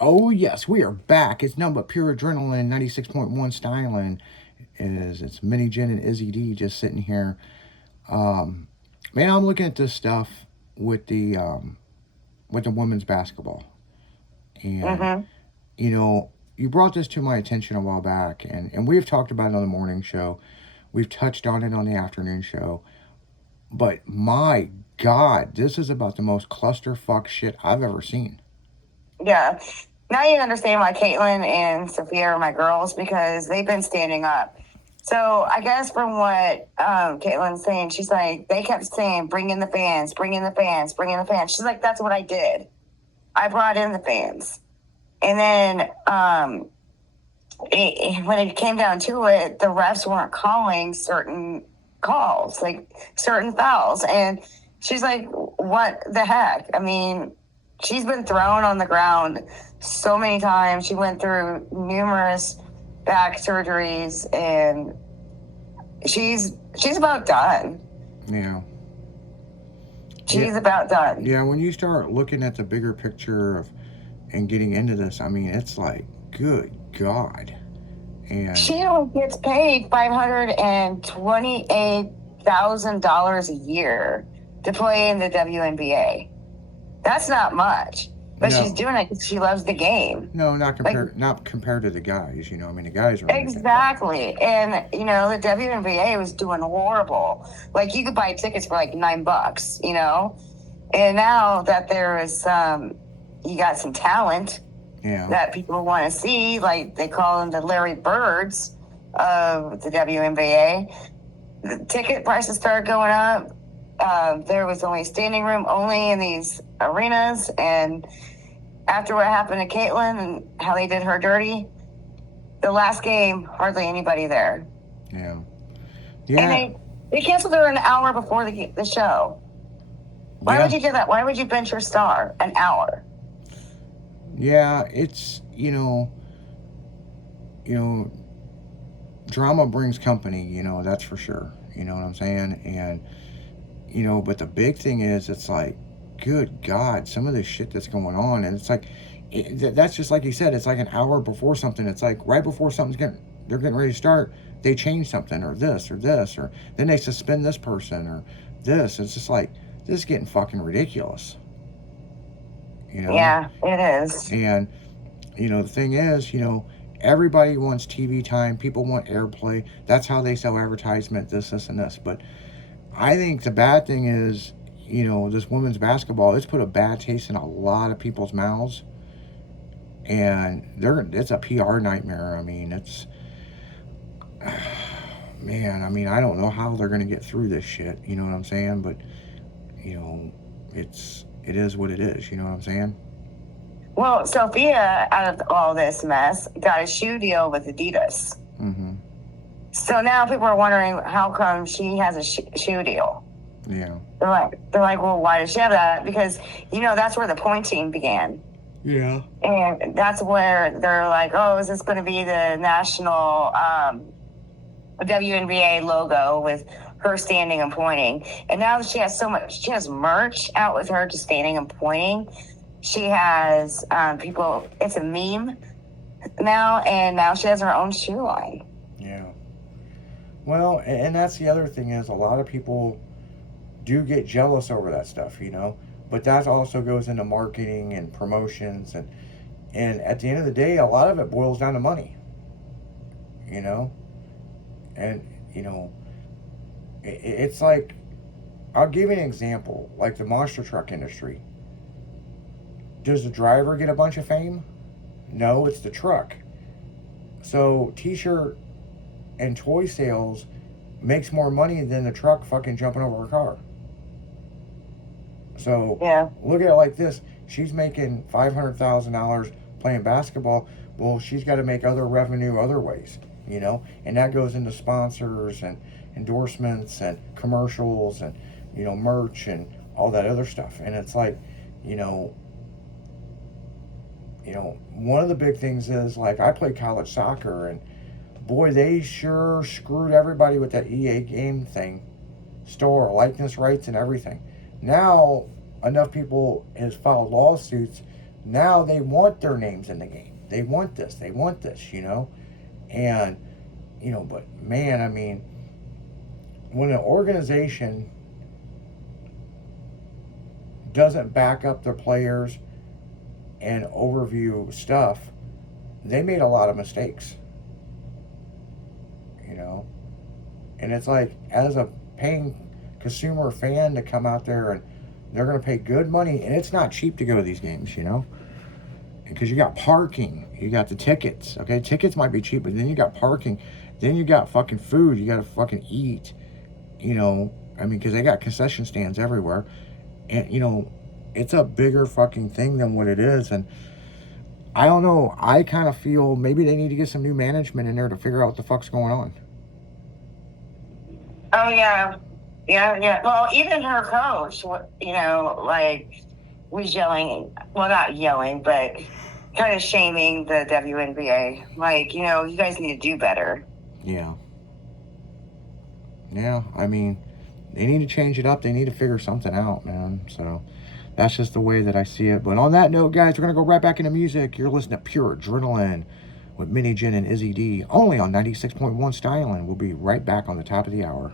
Oh yes, we are back. It's nothing but pure adrenaline. 96.1 styling is it's Mini Jen and Izzy D just sitting here. Um, Man, I'm looking at this stuff with the women's basketball, and Mm-hmm. you brought this to my attention a while back, and we've talked about it on the morning show. We've touched on it on the afternoon show, but my God, this is about the most clusterfuck shit I've ever seen. Yeah. Now you understand why Caitlin and Sophia are my girls because they've been standing up. So I guess from what Caitlin's saying, she's like, they kept saying, bring in the fans, bring in the fans, bring in the fans. She's like, that's what I did. I brought in the fans. And then when it came down to it, the refs weren't calling certain calls, like certain fouls. And she's like, what the heck? I mean, she's been thrown on the ground so many times. She went through numerous back surgeries and she's about done. Yeah, yeah, She's about done. yeah. When you start looking at the bigger picture of and getting into this, I mean, it's like, good God. And She only gets paid $528,000 a year to play in the WNBA. That's not much, but she's no, doing it because she loves the game. no, Like not compared to the guys. I mean, the guys are making it. exactly, and the WNBA was doing horrible. Like you could buy tickets for like $9, and now that there is you got some talent Yeah, that people want to see, like they call them the Larry Birds of the WNBA. The ticket prices started going up. There was only standing room only in these arenas, and after what happened to Caitlin and how they did her dirty, the last game hardly anybody there, yeah, and yeah, they canceled her an hour before the show. Why would yeah, you do that? Why would you bench your star an hour? yeah. It's you know, drama brings company. That's for sure. You know what I'm saying? And but the big thing is, it's like, good God, some of this shit that's going on, and it's like, that's just like you said. It's like an hour before something. It's like right before they're getting ready to start. They change something, or this, or then they suspend this person, or this. It's just like, this is getting fucking ridiculous, you know. Yeah, it is. And the thing is, everybody wants TV time. People want airplay. That's how they sell advertisement. This, and this. But I think the bad thing is, this women's basketball. It's put a bad taste in a lot of people's mouths, and it's a PR nightmare. I mean, it's man. I mean, I don't know how they're gonna get through this shit. You know what I'm saying? But you know, it is what it is. You know what I'm saying? Well, Sophia, out of all this mess, got a shoe deal with Adidas. Mm-hmm. So now people are wondering how come she has a shoe deal. Yeah. They're like, well, why does she have that? Because that's where the pointing began, Yeah. and that's where they're like, oh, is this going to be the national WNBA logo with her standing and pointing? And now that she has she has merch out with her just standing and pointing. She has people. It's a meme now, and now she has her own shoe line. Yeah. Well, and that's the other thing is, a lot of people do get jealous over that stuff, But that also goes into marketing and promotions, and at the end of the day, a lot of it boils down to money, you know. And it's like, I'll give you an example, like the monster truck industry. Does the driver get a bunch of fame? No, it's the truck. So T-shirt and toy sales makes more money than the truck fucking jumping over a car. So Yeah. look at it like this: she's making $500,000 playing basketball. Well, she's got to make other revenue other ways, and that goes into sponsors and endorsements and commercials and merch and all that other stuff. And it's like, you know, one of the big things is, like, I played college soccer, and boy, they sure screwed everybody with that EA game thing, store likeness rights and everything. Now, enough people has filed lawsuits Now they want their names in the game. They want this. They want this, And, but man, I mean, when an organization doesn't back up their players and overview stuff, they made a lot of mistakes. And it's like, as a paying consumer fan to come out there, and they're going to pay good money, and it's not cheap to go to these games, because you got parking, you got the tickets. Okay, tickets might be cheap, but then you got parking, then you got fucking food, you got to fucking eat, because they got concession stands everywhere, and it's a bigger fucking thing than what it is. And I don't know, I kind of feel maybe they need to get some new management in there to figure out what the fuck's going on. Oh yeah. Well, even her coach, was yelling. Well, not yelling, but kind of shaming the WNBA. You guys need to do better. Yeah. I mean, they need to change it up. They need to figure something out, man. So that's just the way that I see it. But on that note, guys, we're gonna go right back into music. You're listening to Pure Adrenaline with Mini Jen and Izzy D, only on 96.1 Stylin'. We'll be right back on the top of the hour.